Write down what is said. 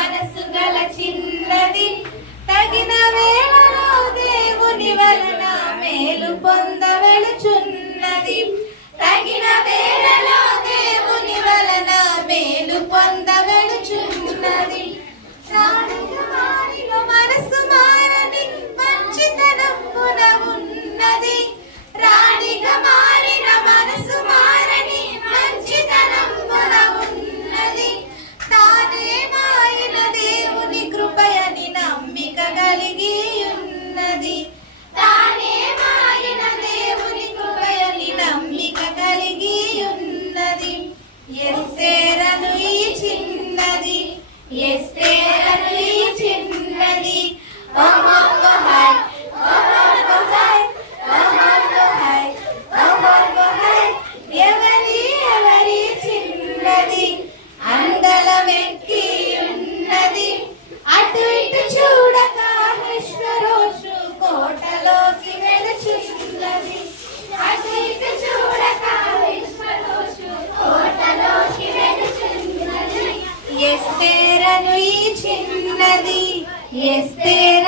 మనసు గల చిన్నది తగిన వేళలో దేవుని వలన మేలు పొందవెలుచున్నది తగిన వేళలో దేవుని వలన మేలు పొందవెలుచున్నది మనసు మారని మంచితనమున ఉన్నది రాణిగా మారిన మనసు మారని మంచితనమున ఉన్నది తానే మాయన దేవుని కృపయని నమ్మిక కలిగి ఉన్నది తానే మాయన దేవుని కృపయని నమ్మిక కలిగి ఉన్నది ఎస్తేరను ఈ చిన్నది ఎస్తేరను ఈ చిన్నది ఎవరి చిన్నది అందలమెక్కి ఉన్నది అటు ఇటు చూడక అహష్వేరోషు కోటలోకి వెలుచున్నది అటు ఇటు చూడక అహష్వేరోషు కోటలోకి వెలుచున్నది ఎస్తేరను ఈ చిన్నది ఎస్తేరు